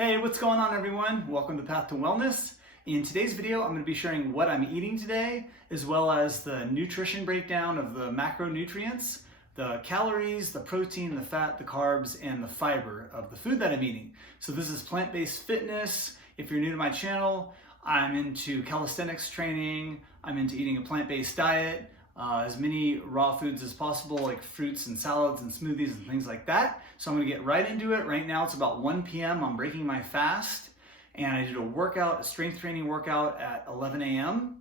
Hey, what's going on everyone? Welcome to Path to Wellness. In today's video, I'm going to be sharing what I'm eating today, as well as the nutrition breakdown of the macronutrients, the calories, the protein, the fat, the carbs, and the fiber of the food that I'm eating. So this is plant-based fitness. If you're new to my channel, I'm into calisthenics training. I'm into eating a plant-based diet. As many raw foods as possible, like fruits and salads and smoothies and things like that. So I'm gonna get right into it. Right now it's about 1 p.m. I'm breaking my fast, and I did a workout, a strength training workout at 11 a.m.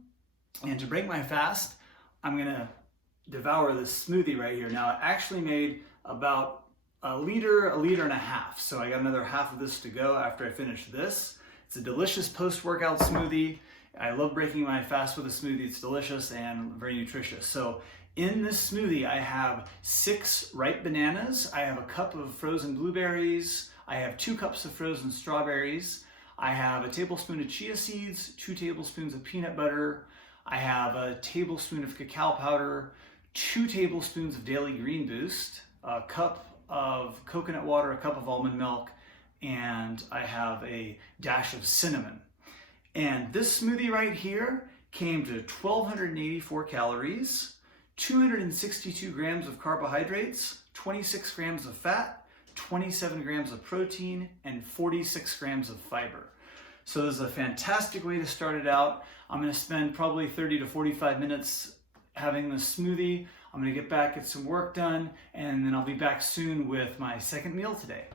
And to break my fast, I'm gonna devour this smoothie right here. Now it actually made about a liter and a half. So I got another half of this to go after I finish this. It's a delicious post-workout smoothie. I love breaking my fast with a smoothie. It's delicious and very nutritious. So in this smoothie, I have 6 ripe bananas. I have a cup of frozen blueberries. I have 2 cups of frozen strawberries. I have a tablespoon of chia seeds, 2 tablespoons of peanut butter. I have a tablespoon of cacao powder, 2 tablespoons of Daily Green Boost, a cup of coconut water, a cup of almond milk, and I have a dash of cinnamon. And this smoothie right here came to 1,284 calories, 262 grams of carbohydrates, 26 grams of fat, 27 grams of protein, and 46 grams of fiber. So this is a fantastic way to start it out. I'm gonna spend probably 30 to 45 minutes having this smoothie. I'm gonna get back, get some work done, and then I'll be back soon with my second meal today.